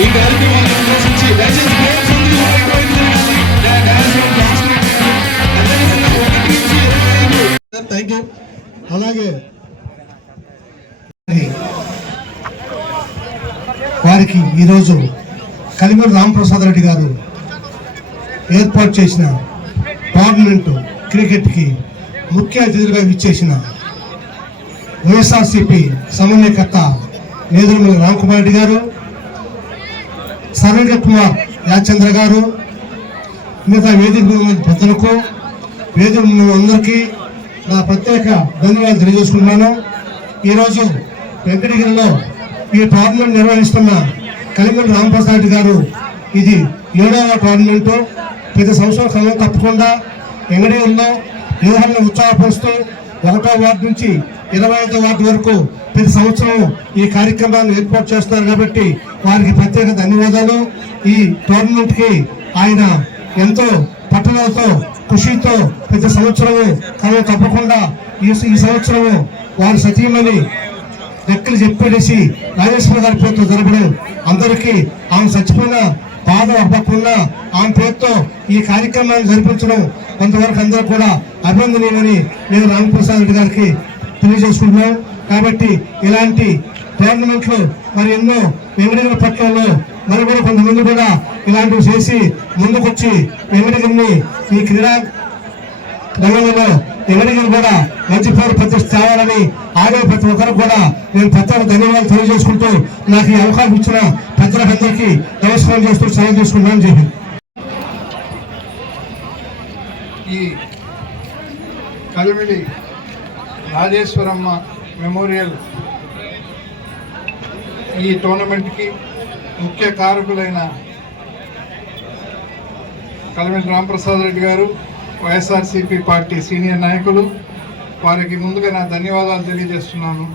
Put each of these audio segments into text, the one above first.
ఈ కార్యక్రమాన్ని ఉద్దేశించి దయచేసి ప్లేయర్స్ థ్యాంక్ యూ అలాగే. వారికి ఈరోజు కలిమూరి రామప్రసాద్ రెడ్డి గారు ఏర్పాటు చేసిన టోర్నమెంట్ క్రికెట్కి ముఖ్య అతిథులుగా విచ్చేసిన వైఎస్ఆర్సిపి సమన్వయకర్త నేదురుమల రామకుమార్ రెడ్డి గారు సరళ కుమార్ యాచంద్ర గారు మిగతా వేదిక మీద పెద్దలకు వేదిక అందరికీ నా ప్రత్యేక ధన్యవాదాలు తెలియజేసుకుంటున్నాను. ఈరోజు వెంకటగిరిలో ఈ టోర్నమెంట్ నిర్వహిస్తున్న కలిమూరి రామప్రసాద్ గారు ఇది ఏడవ టోర్నమెంటు ప్రతి సంవత్సరం క్రమం తప్పకుండా వెంకటగిరిలో వ్యూహాలను ఉత్సాహపరుస్తూ ఒకటో వార్డు నుంచి ఇరవై ఐదో వార్డు వరకు ప్రతి సంవత్సరం ఈ కార్యక్రమాన్ని ఏర్పాటు చేస్తారు కాబట్టి వారికి ప్రత్యేక ధన్యవాదాలు. ఈ టోర్నమెంట్కి ఆయన ఎంతో పట్టణాలతో కృషితో ప్రతి సంవత్సరము క్రమం తప్పకుండా ఈ ఈ సంవత్సరము వారి సతీమణి లెక్కలు చెప్పేసి రాజేశ్వర గారి పేరుతో జరపడం అందరికీ ఆమె చచ్చిపోయిన బాధ అవ్వకుండా ఆమె పేరుతో ఈ కార్యక్రమాన్ని జరిపించడం కొంతవరకు అందరూ కూడా అభినందనీయమని నేను రామప్రసాద్ రెడ్డి గారికి తెలియజేసుకుంటున్నాను. కాబట్టి ఇలాంటి టోర్నమెంట్లు మరి ఎన్నో వెంకటగిరి పట్టణంలో మరి కూడా కొంతమంది కూడా ఇలాంటివి చేసి ముందుకొచ్చి వెంకటగిరిని ఈ క్రీడా రంగంలో ఎవరికి కూడా మంచి పేరు ప్రతిష్ట తేవాలని ఆడే ప్రతి ఒక్కరు కూడా నేను ప్రత్యేక ధన్యవాదాలు తెలియజేసుకుంటూ నాకు ఈ అవకాశం ఇచ్చిన పెద్దలందరికీ నమస్కారం చేస్తూ సెలవు తీసుకుంటున్నాను. చెప్పి ఈ కలిమిడి రాజేశ్వరమ్మ మెమోరియల్ ఈ టోర్నమెంట్కి ముఖ్య కారకులైన కలిమిడి రామప్రసాద్ రెడ్డి గారు వైఎస్ఆర్సీపీ పార్టీ సీనియర్ నాయకులు వారికి ముందుగా నా ధన్యవాదాలు తెలియజేస్తున్నాను.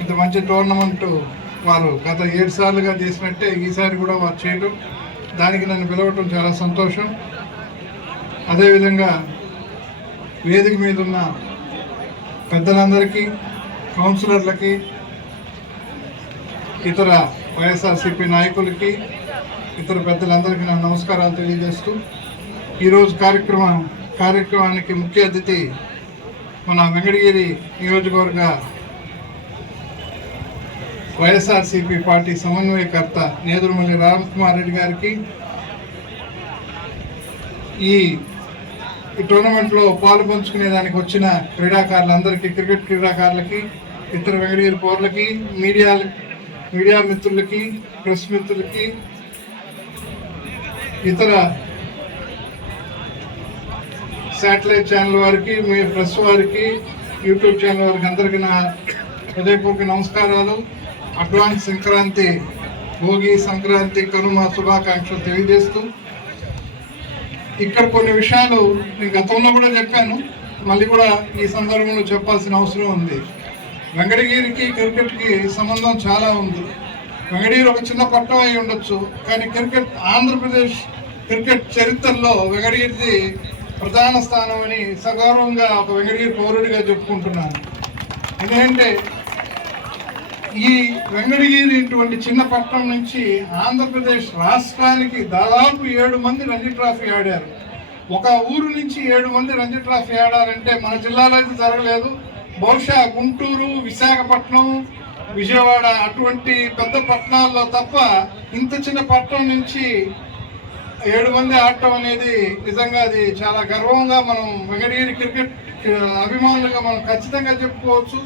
ఇంత మంచి టోర్నమెంట్ వారు గత ఏడు సార్లుగా చేసినట్టే ఈసారి కూడా వారు చేయడం దానికి నన్ను పిలవటం చాలా సంతోషం. అదేవిధంగా వేదిక మీద ఉన్న పెద్దలందరికీ కౌన్సిలర్లకి ఇతర వైఎస్ఆర్సీపీ నాయకులకి ఇతర పెద్దలందరికీ నా నమస్కారాలు తెలియజేస్తూ ఈరోజు కార్యక్రమం కార్యక్రమానికి ముఖ్య అతిథి మన వెంకటగిరి నియోజకవర్గ వైఎస్ఆర్సీపీ పార్టీ సమన్వయకర్త నేదురుమల్లి రామ్కుమార్ రెడ్డి గారికి ఈ ఈ టోర్నమెంట్లో పాలు పంచుకునే దానికి వచ్చిన క్రీడాకారులందరికీ క్రికెట్ క్రీడాకారులకి ఇతర వెంకటగిరి పౌరులకి మీడియా మీడియా మిత్రులకి ప్రెస్ మిత్రులకి ఇతర శాటిలైట్ ఛానల్ వారికి మీ ప్రెస్ వారికి యూట్యూబ్ ఛానల్ వారికి అందరికీ నా హృదయపూర్వక నమస్కారాలు. అడ్వాన్స్ సంక్రాంతి భోగి సంక్రాంతి కనుమ శుభాకాంక్షలు తెలియజేస్తూ ఇక్కడ కొన్ని విషయాలు నేను గతంలో కూడా చెప్పాను. మళ్ళీ కూడా ఈ సందర్భంలో చెప్పాల్సిన అవసరం ఉంది. వెంకటగిరికి క్రికెట్కి సంబంధం చాలా ఉంది. వెంకటగిరి ఒక చిన్న పట్టణం అయి ఉండొచ్చు కానీ క్రికెట్ ఆంధ్రప్రదేశ్ క్రికెట్ చరిత్రలో వెంకటగిరిది ప్రధాన స్థానం అని సగౌరవంగా ఒక వెంకటగిరి పౌరుడిగా చెప్పుకుంటున్నాను. ఎందుకంటే ఈ వెంగడగిరి ఇటువంటి చిన్న పట్టణం నుంచి ఆంధ్రప్రదేశ్ రాష్ట్రానికి దాదాపు ఏడు మంది రంజీ ట్రాఫీ ఆడారు. ఒక ఊరు నుంచి ఏడు మంది రంజీ ట్రాఫీ ఆడారంటే మన జిల్లాలో అయితే జరగలేదు. బహుశా గుంటూరు విశాఖపట్నం విజయవాడ అటువంటి పెద్ద పట్టణాల్లో తప్ప ఇంత చిన్న పట్టణం నుంచి ఏడు మంది ఆడటం అనేది నిజంగా అది చాలా గర్వంగా మనం వెంకటగిరి క్రికెట్ అభిమానులుగా మనం ఖచ్చితంగా చెప్పుకోవచ్చు.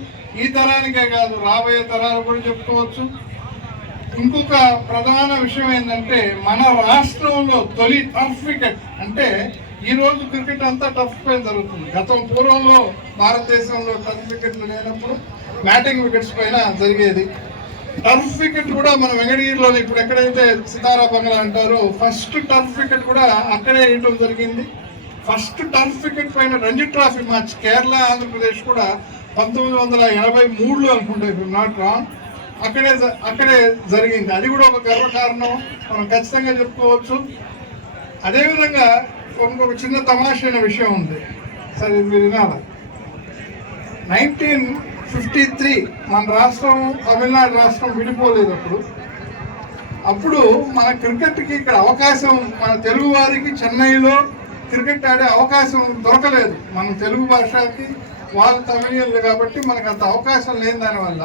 ఈ తరానికే కాదు రాబోయే తరాలు కూడా చెప్పుకోవచ్చు. ఇంకొక ప్రధాన విషయం ఏంటంటే మన రాష్ట్రంలో తొలి టర్ఫ్ క్రికెట్. అంటే ఈ రోజు క్రికెట్ అంతా టఫ్ పైన జరుగుతుంది. గతం పూర్వంలో భారతదేశంలో టర్ఫ్ వికెట్లు లేనప్పుడు బ్యాటింగ్ వికెట్స్ పైన జరిగేది. టర్ఫ్ వికెట్ కూడా మన వెంకటగిరిలో ఇప్పుడు ఎక్కడైతే సితారా బంగ్లా అంటారో ఫస్ట్ టర్ఫ్ వికెట్ కూడా అక్కడే వేయటం జరిగింది. ఫస్ట్ టర్ఫ్ వికెట్ పైన రంజీ ట్రాఫీ మ్యాచ్ కేరళ ఆంధ్రప్రదేశ్ కూడా పంతొమ్మిది వందల ఎనభై మూడులో అనుకుంటే ఇప్పుడు నాట్ రాంగ్. అక్కడే జ- అక్కడే జరిగింది. అది కూడా ఒక గర్వకారణం మనం ఖచ్చితంగా చెప్పుకోవచ్చు. అదేవిధంగా ఇంకొక చిన్న తమాషైన విషయం ఉంది. సరే ఇది మీరు వినాలి. నైన్టీన్ ఫిఫ్టీ త్రీ మన రాష్ట్రం తమిళనాడు రాష్ట్రం విడిపోలేదు అప్పుడు అప్పుడు మన క్రికెట్కి ఇక్కడ అవకాశం మన తెలుగు వారికి చెన్నైలో క్రికెట్ ఆడే అవకాశం దొరకలేదు. మనం తెలుగు భాషకి వాళ్ళు తమిళీయులు కాబట్టి మనకు అంత అవకాశం లేని దానివల్ల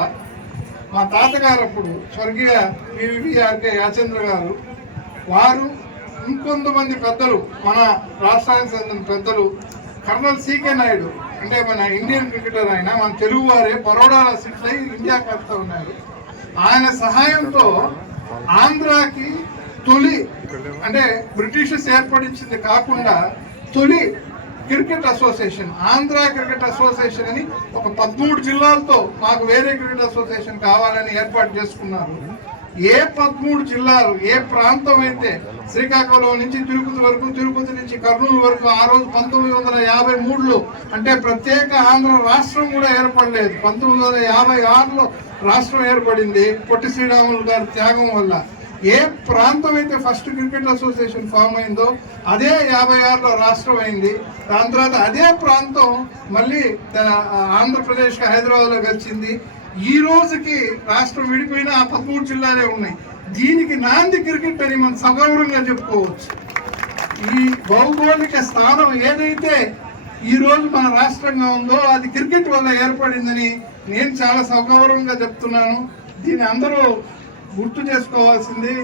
మా తాతగారు అప్పుడు స్వర్గీయ వివిఆర్కే యాచంద్ర గారు వారు ఇంకొంతమంది పెద్దలు మన రాష్ట్రానికి చెందిన పెద్దలు కర్నల్ సీకే నాయుడు అంటే మన ఇండియన్ క్రికెటర్ ఆయన మన తెలుగు వారే బరోడాలో సెటిల్ అయి ఇండియా కడతా ఉన్నారు. ఆయన సహాయంతో ఆంధ్రాకి తొలి అంటే బ్రిటిషర్స్ ఏర్పడించింది కాకుండా తొలి cricket association Andhra cricket association అని ఒక పదమూడు జిల్లాలతో మాకు వేరే క్రికెట్ అసోసియేషన్ కావాలని ఏర్పాటు చేసుకున్నారు. ఏ పదమూడు జిల్లాలు ఏ ప్రాంతం అయితే శ్రీకాకుళం నుంచి తిరుపతి వరకు తిరుపతి నుంచి కర్నూలు వరకు ఆ రోజు పంతొమ్మిది వందల యాభై మూడులో అంటే ప్రత్యేక ఆంధ్ర రాష్ట్రం కూడా ఏర్పడలేదు. పంతొమ్మిది వందల యాభై ఆరులో రాష్ట్రం ఏర్పడింది పొట్టి శ్రీరాములు గారి త్యాగం వల్ల. ఏ ప్రాంతం అయితే ఫస్ట్ క్రికెట్ అసోసియేషన్ ఫామ్ అయిందో అదే యాభై ఆరులో రాష్ట్రం అయింది. దాని తర్వాత అదే ప్రాంతం మళ్ళీ ఆంధ్రప్రదేశ్ హైదరాబాద్లో వచ్చింది ఈ రోజుకి రాష్ట్రం విడిపోయిన ఆ పదమూడు జిల్లాలే ఉన్నాయి. దీనికి నాంది క్రికెట్ అని మనం సగౌరవంగా చెప్పుకోవచ్చు. ఈ భౌగోళిక స్థానం ఏదైతే ఈ రోజు మన రాష్ట్రంగా ఉందో అది క్రికెట్ వల్ల ఏర్పడిందని నేను చాలా సగౌరవంగా చెప్తున్నాను. దీన్ని అందరూ గుర్తు చేసుకోవాల్సింది.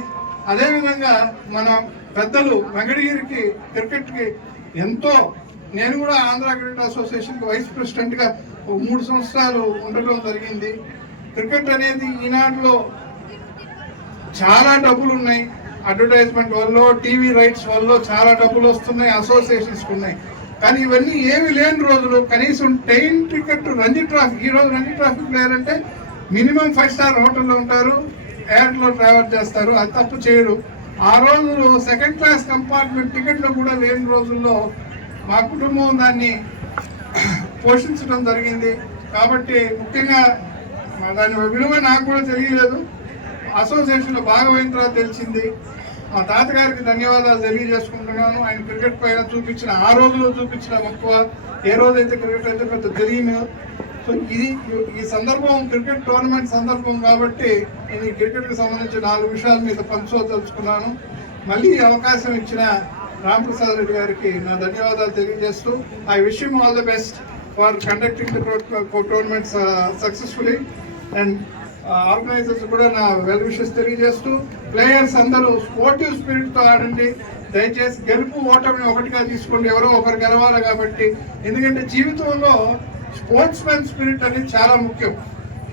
అదేవిధంగా మన పెద్దలు వెంకటగిరికి క్రికెట్కి ఎంతో నేను కూడా ఆంధ్ర క్రికెట్ అసోసియేషన్కి వైస్ ప్రెసిడెంట్గా మూడు సంవత్సరాలు ఉండటం జరిగింది. క్రికెట్ అనేది ఈనాడులో చాలా డబ్బులు ఉన్నాయి. అడ్వర్టైజ్మెంట్ వల్ల టీవీ రైట్స్ వల్ల చాలా డబ్బులు వస్తున్నాయి అసోసియేషన్స్ ఉన్నాయి. కానీ ఇవన్నీ ఏమి లేని రోజులు. కనీసం ట్రైన్ టికెట్ రంజీ ట్రాఫిక్ ఈ రోజు రంజీ ట్రాఫిక్ ప్లేయర్ అంటే మినిమం ఫైవ్ స్టార్ హోటల్లో ఉంటారు. ఎయిర్లో ట్రావెల్ చేస్తారు అది తప్పు చేయరు. ఆ రోజులు సెకండ్ క్లాస్ కంపార్ట్మెంట్ టికెట్లు కూడా లేని రోజుల్లో మా కుటుంబం దాన్ని పోషించడం జరిగింది. కాబట్టి ముఖ్యంగా దాని విలువ నాకు కూడా తెలియలేదు. అసోసియేషన్లో భాగమైన తర్వాత తెలిసింది. మా తాతగారికి ధన్యవాదాలు తెలియజేసుకుంటున్నాను. ఆయన క్రికెట్ పైన చూపించిన ఆ రోజులో చూపించిన మక్కువ ఏ రోజైతే క్రికెట్ అయితే పెద్ద తెలియదు సో ఇది ఈ సందర్భం క్రికెట్ టోర్నమెంట్ సందర్భం కాబట్టి నేను ఈ క్రికెట్కి సంబంధించి నాలుగు విషయాల మీద పంచుకోదలుచుకున్నాను. మళ్ళీ ఈ అవకాశం ఇచ్చిన రామప్రసాద్ రెడ్డి గారికి నా ధన్యవాదాలు తెలియజేస్తూ I wish you all the best for conducting the tournaments successfully and organisers కూడా నా వెల్ విషెస్ తెలియజేస్తూ ప్లేయర్స్ అందరూ స్పోర్టివ్ స్పిరిట్తో ఆడండి. దయచేసి గెలుపు ఓటమిని ఒకటిగా తీసుకోండి. ఎవరో ఒకరు గెలవాలి కాబట్టి. ఎందుకంటే జీవితంలో స్పోర్ట్స్ మెన్ స్పిరిట్ అనేది చాలా ముఖ్యం.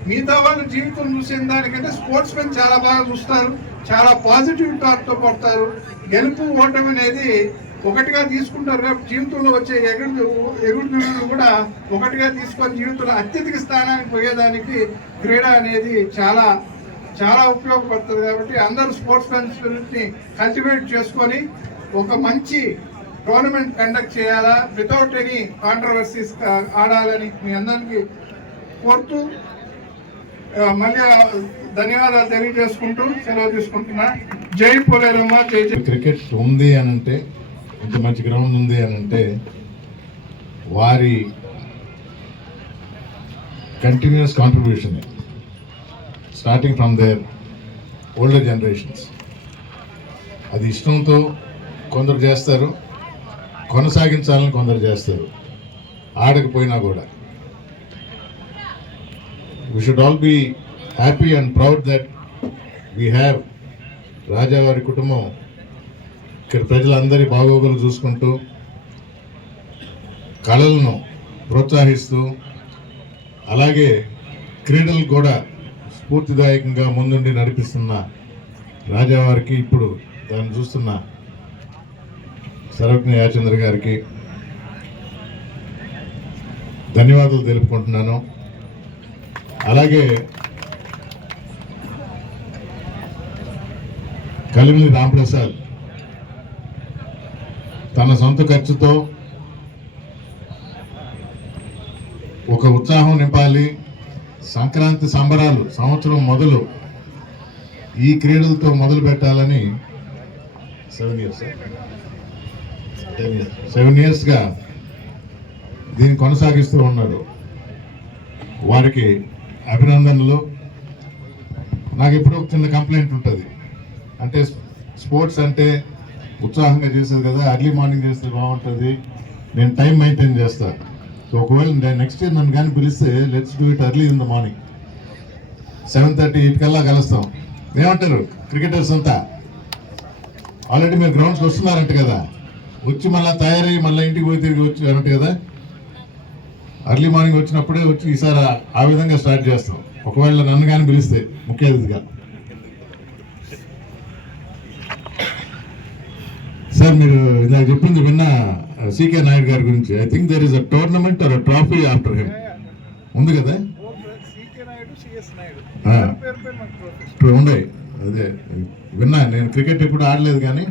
మిగతా వాళ్ళు జీవితం చూసిన దానికంటే స్పోర్ట్స్ మెన్ చాలా బాగా చూస్తారు చాలా పాజిటివ్ టాక్తో పడతారు. గెలుపు ఓటమి అనేది ఒకటిగా తీసుకుంటారు కాబట్టి జీవితంలో వచ్చే ఎగుడు ఎగుడు కూడా ఒకటిగా తీసుకొని జీవితంలో అత్యధిక స్థానానికి పోయేదానికి క్రీడ అనేది చాలా చాలా ఉపయోగపడుతుంది కాబట్టి అందరూ స్పోర్ట్స్ మెన్ స్పిరిట్ని కల్టివేట్ చేసుకొని ఒక మంచి టోర్నమెంట్ కండక్ట్ చేయాలా వితౌట్ ఎనీ కాంట్రవర్సీస్ ఆడాలని మీ అందరికీ కోరుతూ మళ్ళీ ధన్యవాదాలు తెలియజేసుకుంటూ సెలవు తీసుకుంటున్నా. జై పోలేరమ్మ జై జై. క్రికెట్ ఉంది అని అంటే ఇంత మంచి గ్రౌండ్ ఉంది అని అంటే వారి continuous contribution starting from their older generations అది ఇష్టంతో కొందరు చేస్తారు. కొనసాగించాలని కొందరు చేస్తారు. ఆడకపోయినా కూడా. We should all be happy and proud that we have రాజావారి కుటుంబం. ఇక్కడ ప్రజలందరి బాగోగులు చూసుకుంటూ కళలను ప్రోత్సహిస్తూ అలాగే క్రీడలు కూడా స్ఫూర్తిదాయకంగా ముందుండి నడిపిస్తున్న రాజావారికి ఇప్పుడు దాన్ని చూస్తున్న సర్వజ్ఞ యాచంద్ర గారికి ధన్యవాదాలు తెలుపుకుంటున్నాను. అలాగే కలిమిలి రాంప్రసాద్ తన సొంత ఖర్చుతో ఒక ఉత్సాహం నింపాలి. సంక్రాంతి సంబరాలు సంవత్సరం మొదలు ఈ క్రీడలతో మొదలు పెట్టాలని సెవెన్ ఇయర్స్. సెవెన్ ఇయర్స్గా దీన్ని కొనసాగిస్తూ ఉన్నాడు. వారికి అభినందనలు. నాకు ఎప్పుడో ఒక చిన్న కంప్లైంట్ ఉంటుంది. అంటే స్పోర్ట్స్ అంటే ఉత్సాహంగా చేసేది కదా అర్లీ మార్నింగ్ చేస్తే బాగుంటుంది. నేను టైం మెయింటైన్ చేస్తాను సో ఒకవేళ నెక్స్ట్ ఇయర్ నన్ను కానీ పిలిస్తే let's do it early in the morning seven thirty ఇటుకల్లా కలుస్తాం. ఏమంటారు క్రికెటర్స్ అంతా? ఆల్రెడీ మీరు గ్రౌండ్స్కి వస్తున్నారంట కదా. వచ్చి మళ్ళీ తయారయ్యి మళ్ళీ ఇంటికి పోయి తిరిగి వచ్చి అన్నట్టు కదా? అర్లీ మార్నింగ్ వచ్చినప్పుడే వచ్చి ఈసారి ఆ- విధంగా స్టార్ట్ చేస్తాం. ఒకవేళ నన్ను కానీ పిలిస్తే ముఖ్య అతిథిగా. సార్ మీరు ఇందాక చెప్పింది విన్న సికే నాయుడు గారి గురించి. I think there is a tournament or trophy after him ఉంది కదా. ఇప్పుడు ఉన్నాయి అదే విన్నా నేను క్రికెట్ ఎప్పుడు ఆడలేదు కానీ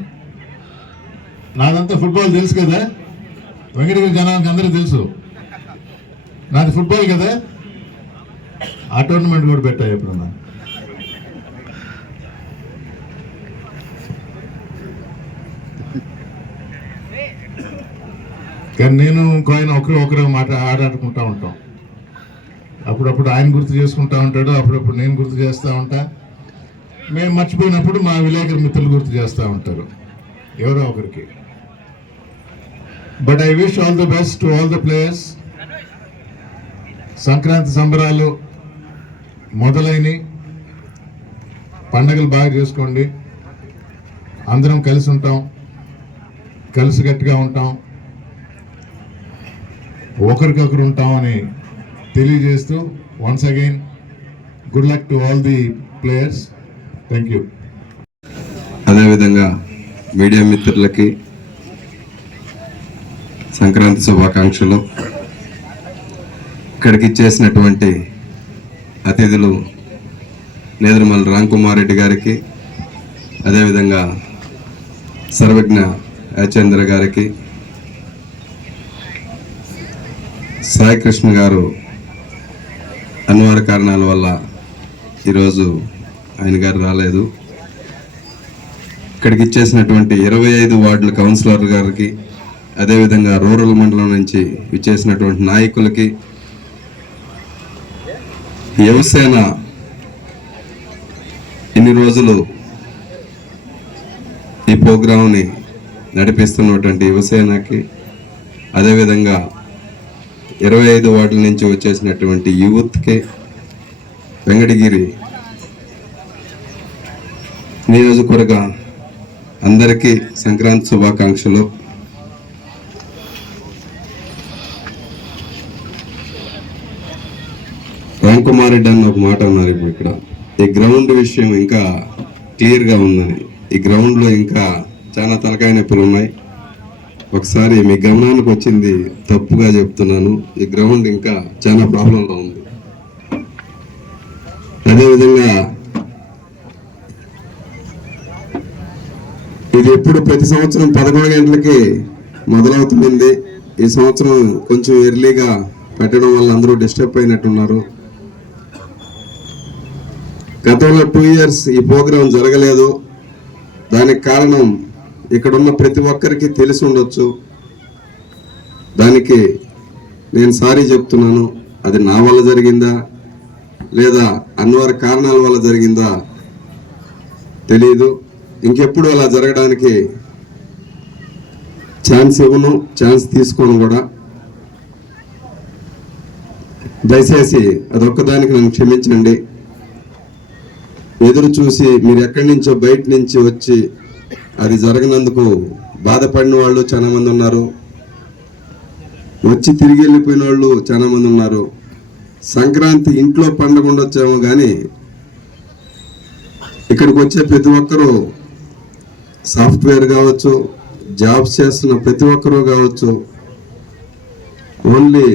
నాదంతా ఫుట్బాల్ తెలుసు కదా? వెంకటగిరి జనానికి అందరూ తెలుసు. నాది ఫుట్బాల్ కదా? ఆ టోర్నమెంట్ కూడా పెట్టా ఎప్పుడన్నా. కానీ నేను ఇంకో ఆయన ఒకరు ఒకరు మాట ఆడాడుకుంటా ఉంటాం. అప్పుడప్పుడు ఆయన గుర్తు చేసుకుంటా ఉంటాడు అప్పుడప్పుడు నేను గుర్తు చేస్తూ ఉంటా. మేము మర్చిపోయినప్పుడు మా విలేకరు మిత్రులు గుర్తు చేస్తూ ఉంటారు. ఎవరో ఒకరికి. But I wish all the best to all the players Sankranti సంబరాలు మొదలైనవి. పండగలు బాగా చేసుకోండి. అందరం కలిసి ఉంటాం. కలిసికట్టుగా ఉంటాం. ఒకరికొకరు ఉంటామని తెలియజేస్తూ once again good luck to all the players thank you అదేవిధంగా మీడియా మిత్రులకి సంక్రాంతి శుభాకాంక్షలు. ఇక్కడికి ఇచ్చేసినటువంటి అతిథులు నేదురుమల్ రామ్ కుమార్ రెడ్డి గారికి అదేవిధంగా సర్వజ్ఞ యాచేంద్ర గారికి సాయి కృష్ణ గారు అనివార్య కారణాల వల్ల ఈరోజు ఆయన గారు రాలేదు. ఇక్కడికి ఇచ్చేసినటువంటి ఇరవై ఐదు వార్డుల కౌన్సిలర్ గారికి అదేవిధంగా రూరల్ మండలం నుంచి విచ్చేసినటువంటి నాయకులకి యువసేన ఇన్ని రోజులు ఈ ప్రోగ్రాంని నడిపిస్తున్నటువంటి యువసేనకి అదేవిధంగా ఇరవై ఐదు వార్డుల నుంచి వచ్చేసినటువంటి యూత్కి వెంకటగిరి నియోజకవర్గ అందరికీ సంక్రాంతి శుభాకాంక్షలు. కుమార్ రెడ్డి అన్న ఒక మాట అన్నారు ఇప్పుడు ఇక్కడ. ఈ గ్రౌండ్ విషయం ఇంకా క్లియర్గా ఉందని. ఈ గ్రౌండ్లో ఇంకా చాలా తలకాయ నొప్పులు ఉన్నాయి. ఒకసారి మీ గమనానికి వచ్చింది తప్పుగా చెప్తున్నాను. ఈ గ్రౌండ్ ఇంకా చాలా ప్రాబ్లంలో ఉంది. అదేవిధంగా ఇది ఎప్పుడు ప్రతి సంవత్సరం పదకొండు గంటలకి మొదలవుతుంది ఈ సంవత్సరం కొంచెం ఎర్లీగా పెట్టడం వల్ల అందరూ డిస్టర్బ్ అయినట్టున్నారు. గతంలో టూ ఇయర్స్ ఈ ప్రోగ్రాం జరగలేదు. దానికి కారణం ఇక్కడున్న ప్రతి ఒక్కరికి తెలిసి ఉండొచ్చు. దానికి నేను సారీ చెప్తున్నాను. అది నా వల్ల జరిగిందా? లేదా అన్నవారి కారణాల వల్ల జరిగిందా? తెలియదు ఇంకెప్పుడు అలా జరగడానికి ఛాన్స్ ఇవ్వను ఛాన్స్ తీసుకోను కూడా. దయచేసి అదొక్కదానికి నన్ను క్షమించండి. ఎదురు చూసి మీరు ఎక్కడి నుంచో బయట నుంచి వచ్చి అది జరగనందుకు బాధపడిన వాళ్ళు చాలా మంది ఉన్నారు. వచ్చి తిరిగి వెళ్ళిపోయిన వాళ్ళు చాలా మంది ఉన్నారు. సంక్రాంతి ఇంట్లో పండుగ ఉండొచ్చేమో కానీ ఇక్కడికి వచ్చే ప్రతి ఒక్కరూ సాఫ్ట్వేర్ కావచ్చు జాబ్స్ చేస్తున్న ప్రతి ఒక్కరూ కావచ్చు ఓన్లీ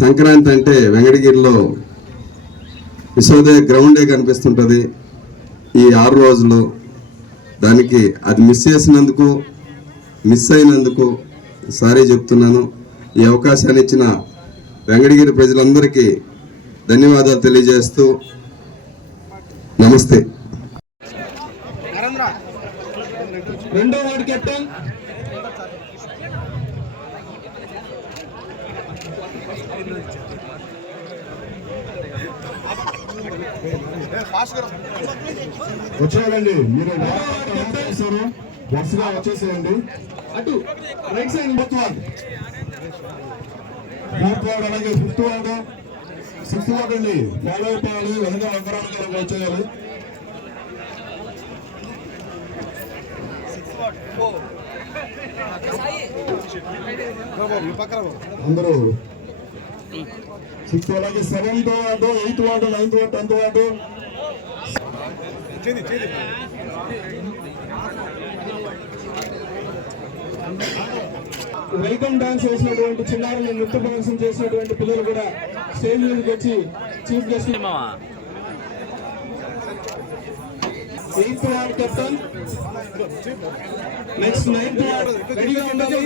సంక్రాంతి అంటే వెంకటగిరిలో విశ్వోదయ గ్రౌండే కనిపిస్తుంటుంది. ఈ ఆరు రోజులు దానికి అది మిస్ చేసినందుకు మిస్ అయినందుకు సారీ చెప్తున్నాను. ఈ అవకాశాన్ని ఇచ్చిన వెంకటగిరి ప్రజలందరికీ ధన్యవాదాలు తెలియజేస్తూ నమస్తే. రెండో వార్డు కెప్టెన్. వచ్చేయాలండి మీరు చేస్తారు వరుసగా వచ్చేసేయండి. అటు right side fourth ward fourth ward అలాగే ఫిఫ్త్ వార్డ్ సిక్స్త్ వార్డ్ అండి. ఫాలో అయిపోవాలి వెనక వంకరానికి వచ్చేయాలి. అందరూ సిక్స్త్ అలాగే seventh ward eighth ward ninth ward tenth ward welcome dance చేసినటువంటి చిన్నారులు నృత్య ప్రదర్శన చేసినటువంటి పిల్లలు కూడా స్టేజ్ మీదకి వచ్చి chief guest eighth ward captain next ninth ward రెడీగా ఉండాలి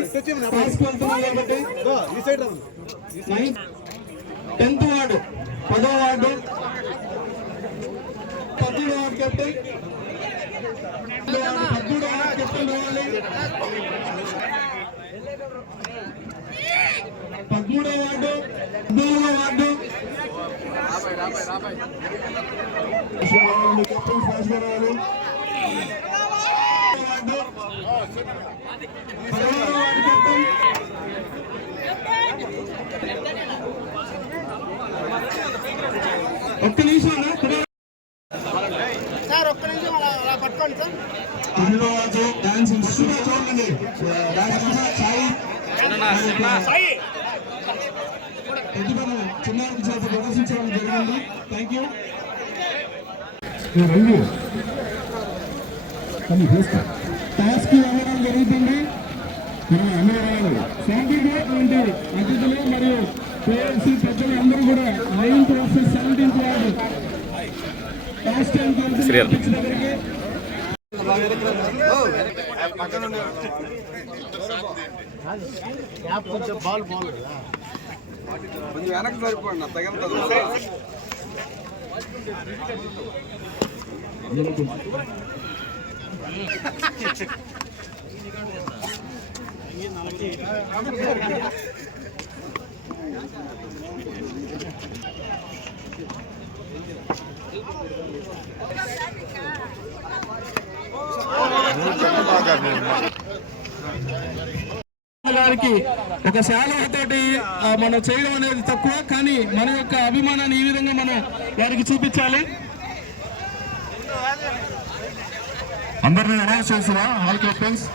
వెళ్తున్నాం కాబట్టి నైన్త్ టెన్త్ వార్డు పదో వార్డు. పద్దెనిమిదో వార్డు కెప్టెన్. పద్దెనిమిదో వార్డు కెప్టెన్ రావాలి. పదమూడో వార్డు పద్నాలుగో వార్డు. కెప్టెన్ ఫాస్ట్గా రావాలి. వార్డు. పదహారో వార్డు కెప్టెన్. ఒక్క నిమిషం అన్న పన్నెండో వార్డు డాన్స్ ఇన్స్టిట్యూట్ చూడండి డాన్స్ సాయి. ప్రతిభను చిన్నారికి చేత ప్రదర్శించడం జరిగింది. థ్యాంక్ యూ రండి. టాస్క్ ఇవ్వడం జరుగుతుంది. మన అమ్మవారు శాంతిటువంటి అతిథులు మరియు పేరెంట్స్ పెద్దలు అందరూ కూడా nine versus seventeenth ward last time కొంచెం వెనక్కి గారికి ఒక శాలువతోటి మనం చేయడం అనేది తక్కువ కానీ మన యొక్క అభిమానాన్ని ఈ విధంగా మనం వారికి చూపించాలి. అందరినీ అనౌన్స్ చేస్తున్నా హాల్ క్లబ్ ఫ్రెండ్స్